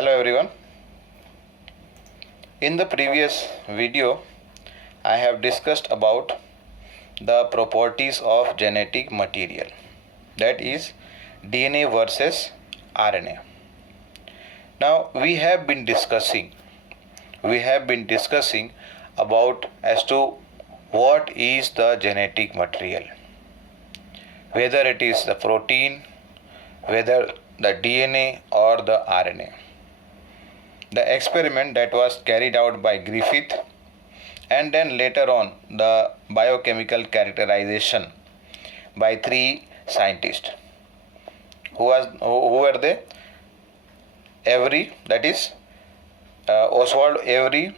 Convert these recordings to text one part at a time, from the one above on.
Hello everyone. In the previous video, I have discussed about the properties of genetic material, that is DNA versus RNA. Now we have been discussing about as to what is the genetic material, whether it is the protein, whether the DNA or the RNA. The experiment that was carried out by Griffith, and then later on the biochemical characterization by three scientists. Who were they? Avery, that is Oswald Avery,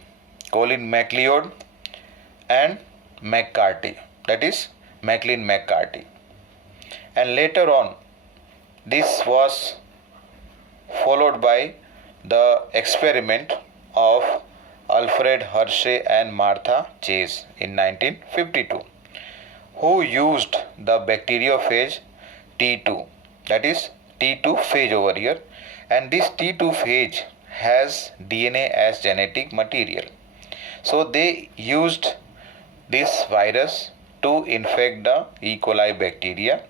Colin MacLeod, and McCarthy, that is Maclean McCarthy. And later on, this was followed by the experiment of Alfred Hershey and Martha Chase in 1952, who used the bacteriophage T2, that is T2 phage over here, and this T2 phage has DNA as genetic material. So they used this virus to infect the E. coli bacteria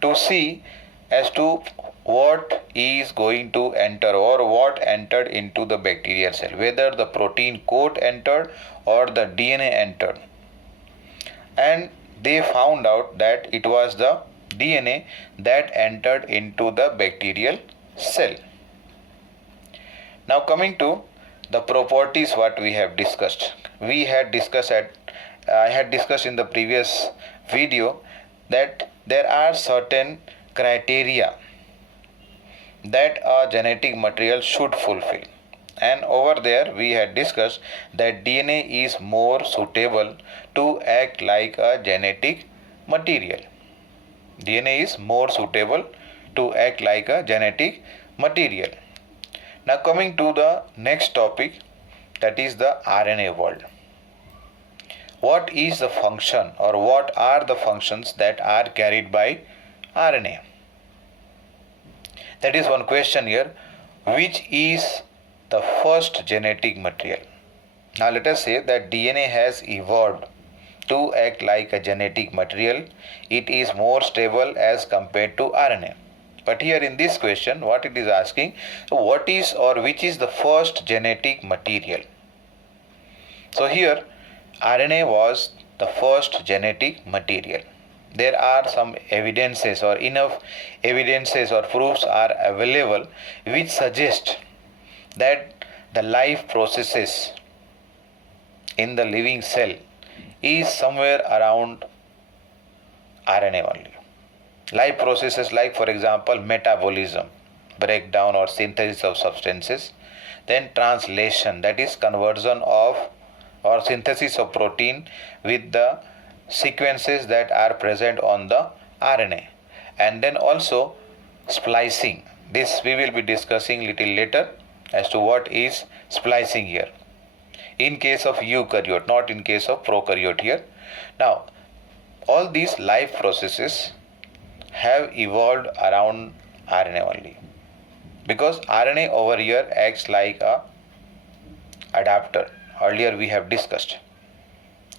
to see as to what is going to enter or what entered into the bacterial cell, whether the protein coat entered or the DNA entered. And they found out that it was the DNA that entered into the bacterial cell. Now coming to the properties what we have discussed. I had discussed in the previous video that there are certain criteria that a genetic material should fulfill, and over there we had discussed that DNA is more suitable to act like a genetic material. DNA is more suitable to act like a genetic material. Now coming to the next topic, that is the RNA world. What is the function or what are the functions that are carried by RNA? That is one question here. Which is the first genetic material? Now let us say that DNA has evolved to act like a genetic material. It is more stable as compared to RNA. But here in this question, what it is asking, what is or which is the first genetic material? So here RNA was the first genetic material. There are some evidences or enough evidences or proofs are available which suggest that the life processes in the living cell is somewhere around RNA only. Life processes like, for example, metabolism, breakdown or synthesis of substances, then translation, that is conversion of or synthesis of protein with the sequences that are present on the RNA, and then also splicing. This we will be discussing little later as to what is splicing here in case of eukaryote, not in case of prokaryote here. Now all these life processes have evolved around RNA only, because RNA over here acts like a adapter. Earlier we have discussed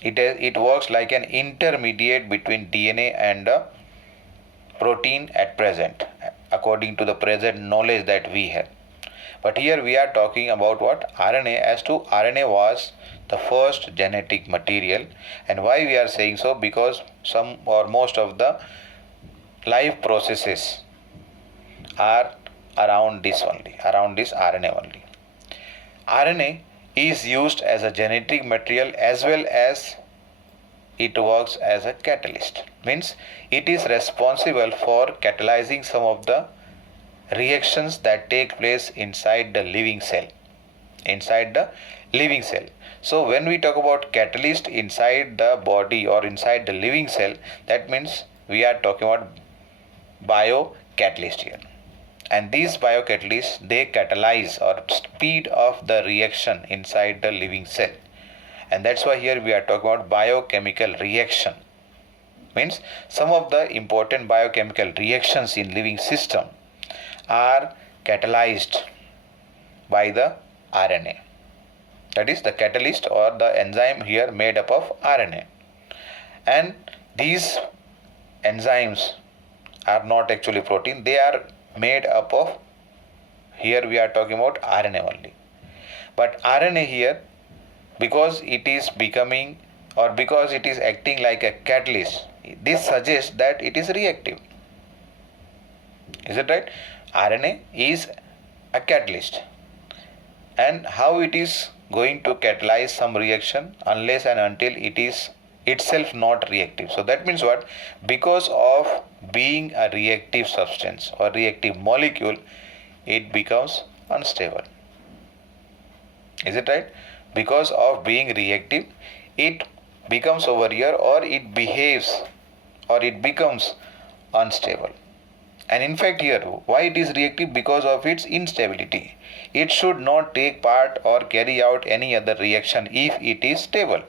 it works like an intermediate between DNA and the protein at present, according to the present knowledge that we have. But here we are talking about what? RNA, as to RNA was the first genetic material. And why we are saying so? Because some or most of the life processes are around this RNA only. RNA is used as a genetic material as well as it works as a catalyst. Means it is responsible for catalyzing some of the reactions that take place inside the living cell. So when we talk about catalyst inside the body or inside the living cell, that means we are talking about biocatalyst here. And these biocatalysts, they catalyze or speed up the reaction inside the living cell. And that's why here we are talking about biochemical reaction. Means some of the important biochemical reactions in living system are catalyzed by the RNA. That is the catalyst or the enzyme here made up of RNA. And these enzymes are not actually protein, they are made up of, here we are talking about RNA only. But RNA here, because it is becoming or because it is acting like a catalyst, this suggests that it is reactive. Is it right? RNA is a catalyst. And how it is going to catalyze some reaction unless and until it is itself not reactive. So that means what? Because of being a reactive substance or reactive molecule, it becomes unstable. Is it right? Because of being reactive, it becomes over here, or it behaves, or it becomes unstable. And in fact here, why it is reactive? Because of its instability. It should not take part or carry out any other reaction if it is stable.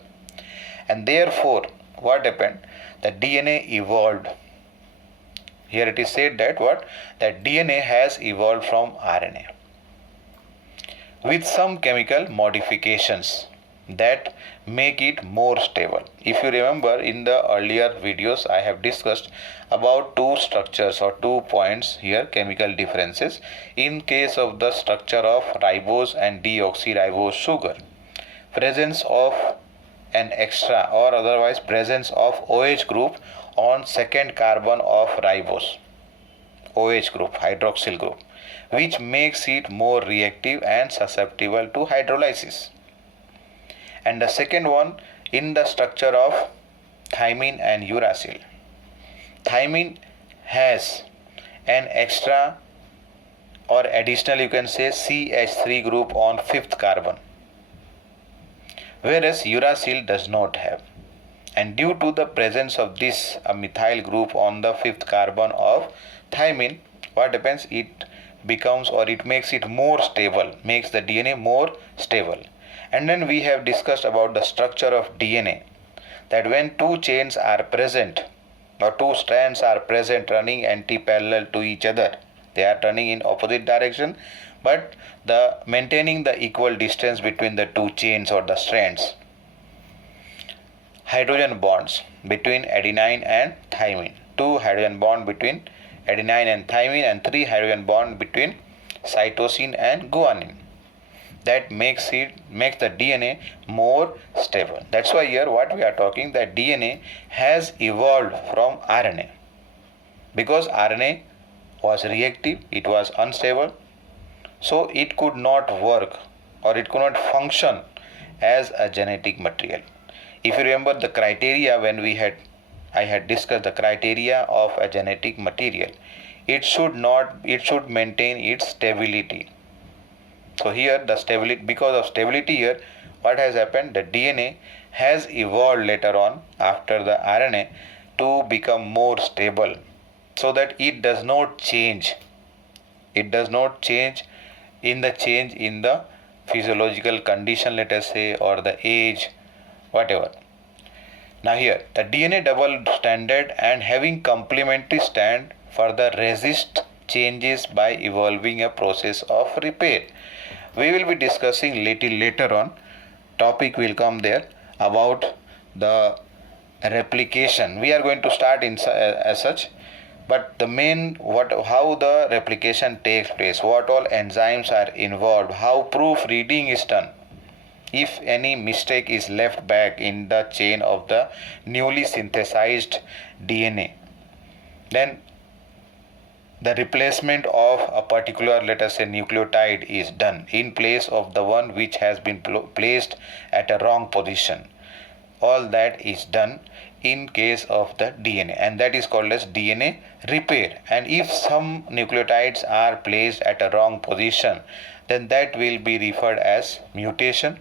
And therefore, what happened? The DNA evolved. Here it is said that what? That DNA has evolved from RNA with some chemical modifications that make it more stable. If you remember, in the earlier videos I have discussed about two structures or 2 points here, chemical differences. In case of the structure of ribose and deoxyribose sugar, presence of an extra or otherwise presence of OH group on second carbon of ribose, OH group, hydroxyl group, which makes it more reactive and susceptible to hydrolysis. And the second one, in the structure of thymine and uracil. Thymine has an extra or additional, you can say, CH3 group on fifth carbon, whereas uracil does not have. And due to the presence of this methyl group on the fifth carbon of thymine, what happens? It becomes, or it makes it more stable, makes the DNA more stable. And then we have discussed about the structure of DNA, that when two chains are present or two strands are present running anti-parallel to each other, they are turning in opposite direction, but the maintaining the equal distance between the two chains or the strands. Hydrogen bonds between adenine and thymine, 2 hydrogen bond between adenine and thymine, and 3 hydrogen bond between cytosine and guanine. That makes the DNA more stable. That's why here what we are talking, that DNA has evolved from RNA, because RNA was reactive, it was unstable, so it could not work or it could not function as a genetic material. If you remember the criteria, when I had discussed the criteria of a genetic material, it should maintain its stability. So here the stability, because of stability here, what has happened? The DNA has evolved later on after the RNA to become more stable, so that it does not change. It does not change in the physiological condition, let us say, or the age, whatever. Now here the DNA double stranded and having complementary strand further resist changes by evolving a process of repair. We will be discussing little later on, topic will come there about the replication. We are going to start as such, but the main, how the replication takes place, what all enzymes are involved, how proofreading is done. If any mistake is left back in the chain of the newly synthesized DNA, then the replacement of a particular, let us say, nucleotide is done in place of the one which has been placed at a wrong position. All that is done in case of the DNA, and that is called as DNA repair. And if some nucleotides are placed at a wrong position, then that will be referred as mutation,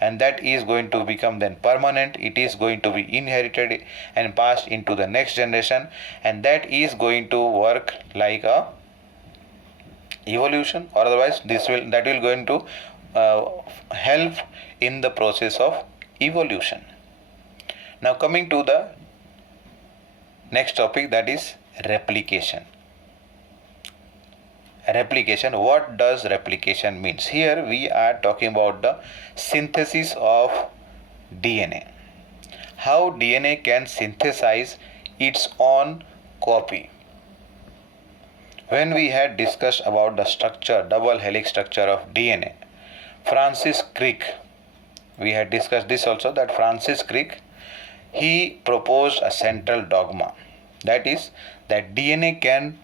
and that is going to become then permanent. It is going to be inherited and passed into the next generation, and that is going to work like a evolution, or otherwise that will going to help in the process of evolution. Now coming to the next topic, that is replication. replication. What does replication means? Here we are talking about the synthesis of DNA. How DNA can synthesize its own copy. When we had discussed about the structure, double helix structure of DNA, Francis Crick, we had discussed this also, that Francis Crick, he proposed a central dogma, that is that DNA can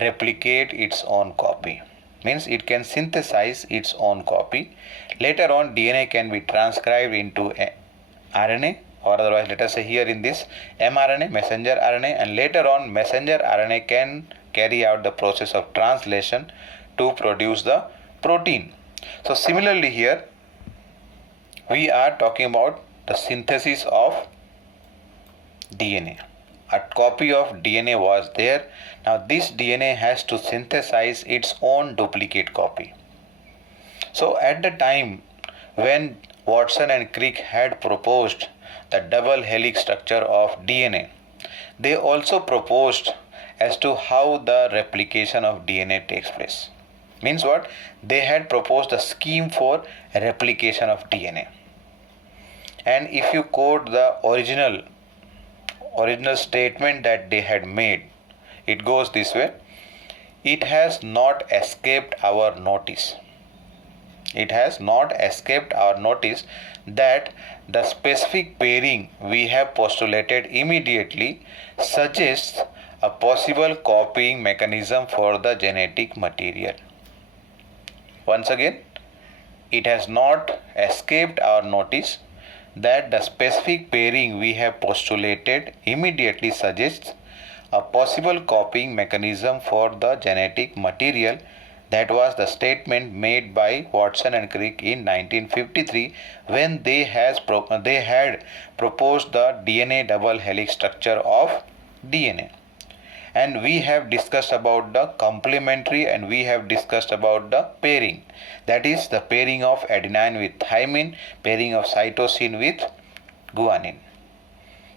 replicate its own copy, means it can synthesize its own copy. Later on DNA can be transcribed into RNA, or otherwise let us say here in this mRNA, messenger RNA, and later on messenger RNA can carry out the process of translation to produce the protein. So similarly here we are talking about the synthesis of DNA. A copy of DNA was there. Now this DNA has to synthesize its own duplicate copy. So at the time when Watson and Crick had proposed the double helix structure of DNA, they also proposed as to how the replication of DNA takes place. Means what? They had proposed a scheme for replication of DNA. And if you quote the original statement that they had made, it goes this way: it has not escaped our notice. It has not escaped our notice that the specific pairing we have postulated immediately suggests a possible copying mechanism for the genetic material. Once again, it has not escaped our notice that the specific pairing we have postulated immediately suggests a possible copying mechanism for the genetic material. That was the statement made by Watson and Crick in 1953 when they had proposed the DNA double helix structure of DNA. And we have discussed about the complementary and we have discussed about the pairing. That is the pairing of adenine with thymine, pairing of cytosine with guanine.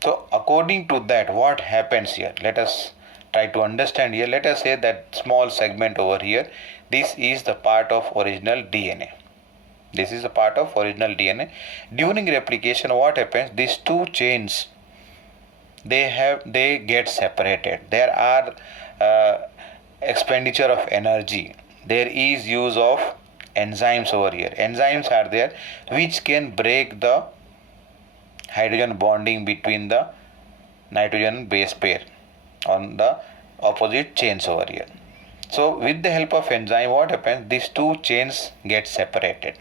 So according to that, what happens here? Let us try to understand here. Let us say that small segment over here, this is the part of original DNA. This is the part of original DNA. During replication, what happens? These two chains, they get separated. There are expenditure of energy. There is use of enzymes over here. Enzymes are there which can break the hydrogen bonding between the nitrogen base pair on the opposite chains over here. So with the help of enzyme, what happens? These two chains get separated.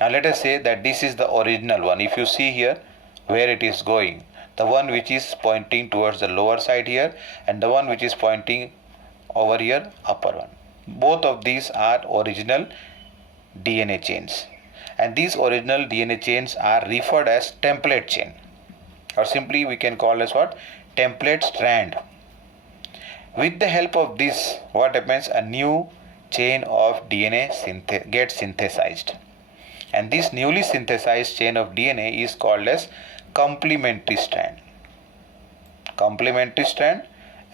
Now let us say that this is the original one. If you see here where it is going, the one which is pointing towards the lower side here and the one which is pointing over here, upper one. Both of these are original DNA chains. And these original DNA chains are referred as template chain, or simply we can call as what? Template strand. With the help of this, what happens? A new chain of DNA gets synthesized. And this newly synthesized chain of DNA is called as complementary strand. Complementary strand,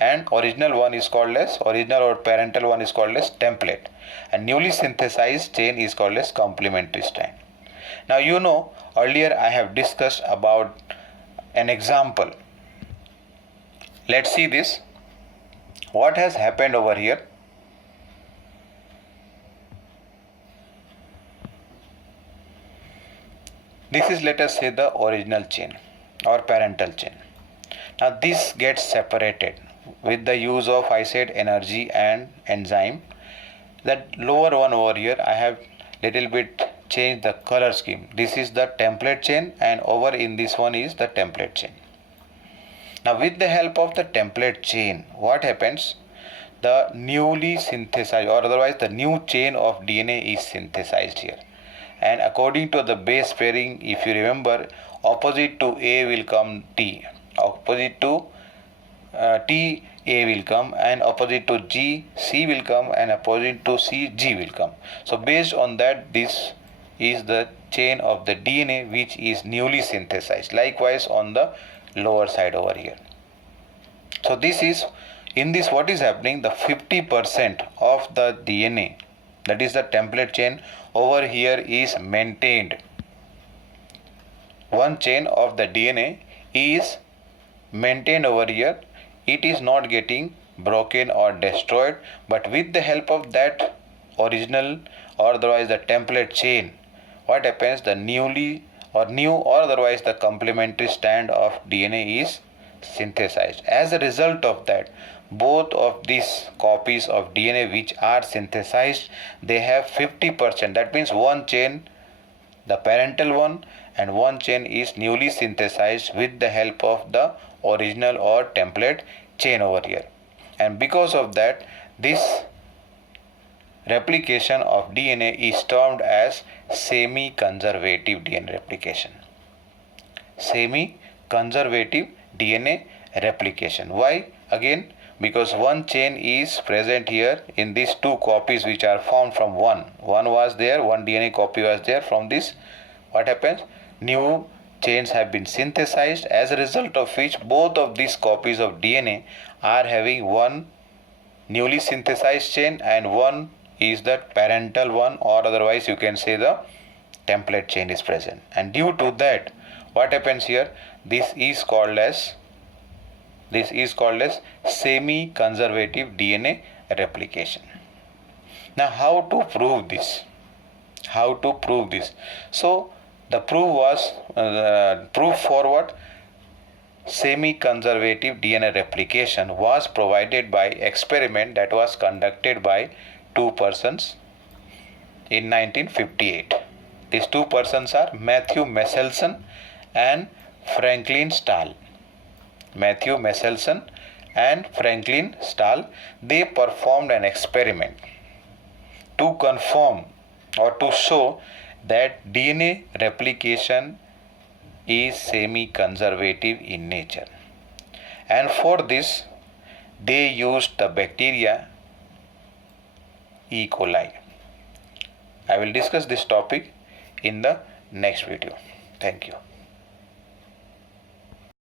and original one is called as, original or parental one is called as template, and newly synthesized chain is called as complementary strand. Now you know, earlier I have discussed about an example. Let's see this. What has happened over here? This is, let us say, the original chain or parental chain. Now this gets separated with the use of, I said, energy and enzyme. That lower one over here, I have little bit changed the color scheme. This is the template chain and over in this one is the template chain. Now with the help of the template chain, what happens? The newly synthesized, or otherwise the new chain of DNA is synthesized here. And according to the base pairing, if you remember, opposite to A will come T. Opposite to T, A will come, and opposite to G, C will come, and opposite to C, G will come. So based on that, this is the chain of the DNA which is newly synthesized. Likewise on the lower side over here. So this is In this, what is happening? The 50% of the DNA, that is the template chain, over here is maintained. One chain of the DNA is maintained over here. It is not getting broken or destroyed, but with the help of that original or otherwise the template chain, what happens? The new or otherwise the complementary strand of DNA is synthesized. As a result of that, both of these copies of DNA which are synthesized, they have 50%. That means one chain, the parental one, and one chain is newly synthesized with the help of the original or template chain over here. And because of that, this replication of DNA is termed as semi-conservative DNA replication. Semi-conservative DNA replication. Why? Again, because one chain is present here in these two copies which are found from one. One was there, one DNA copy was there. From this, what happens? New chains have been synthesized, as a result of which both of these copies of DNA are having one newly synthesized chain and one is the parental one, or otherwise you can say the template chain is present. And due to that, what happens here? This is called as semi-conservative DNA replication. Now, how to prove this? So the proof for what? Semi-conservative DNA replication was provided by experiment that was conducted by two persons in 1958. These two persons are Matthew Meselson and Franklin Stahl. Matthew Meselson and Franklin Stahl, they performed an experiment to confirm or to show that DNA replication is semi-conservative in nature. And for this, they used the bacteria E. coli. I will discuss this topic in the next video. Thank you.